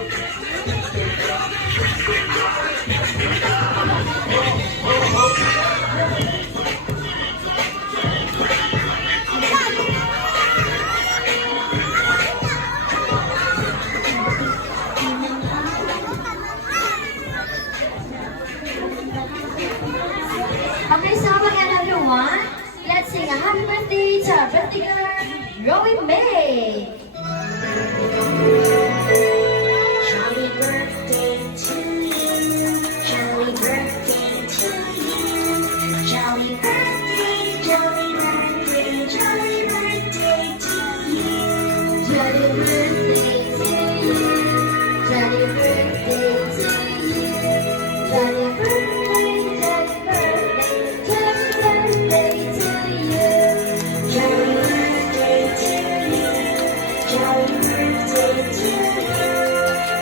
Okay, so again everyone, let's sing a happy birthday to our birthday girl, Roy May. Jolly birthday to you. Jolly birthday to you. Jolly birthday, jolly birthday, jolly birthday to you. Jolly birthday to you. Jolly birthday to you. Jolly birthday, jolly birthday, jolly birthday to you. Jolly birthday to you. Jolly birthday to you.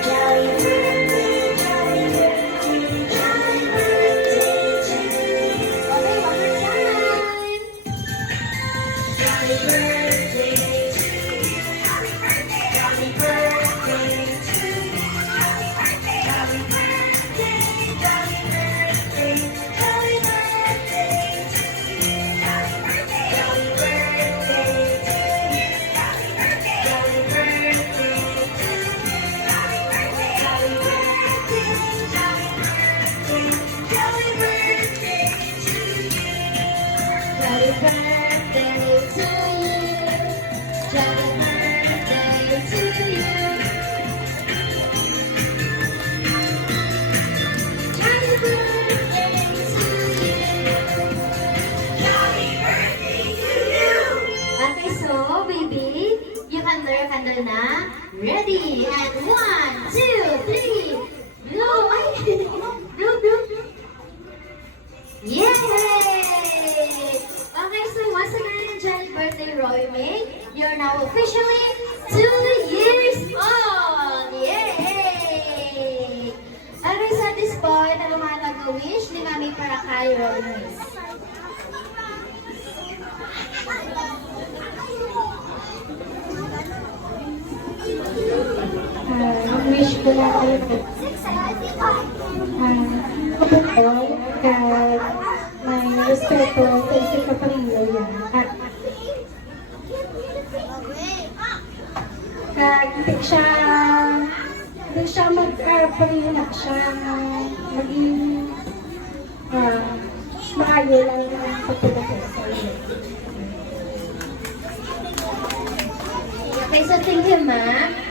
Jolly birthday, jolly birthday, jolly birthday to you. Okay, one more time. Jolly birthday to you. Jolly birthday, jolly birthday to you. Jolly birthday, jolly birthday, jolly birthday, jolly birthday to you. Jolly birthday, jolly birthday to you. Jolly birthday, jolly birthday to you. Jolly birthday, jolly birthday, jolly birthday, jolly birthday to you. Jolly birthday to you. Jolly birthday to you. Happy birthday to you. Jolly birthday to you. Okay, so baby, you can blow your candle na. Ready? And 1, 2, 3. Blow! Ay! Blow, blow. Yay! Okay, so once again, Jolly birthday, Roy May. You're now officially 2 years old! Yay! Okay, so at this point, ano mga nag-wish ni Mami para kay Roy May? Ang wish ko lang ay kapag may respeto sa isang kapamilya. Hindi siya magparinak siya maging maayo lang ang pagpapagod sa iyo. Okay, so thank you, ma'am.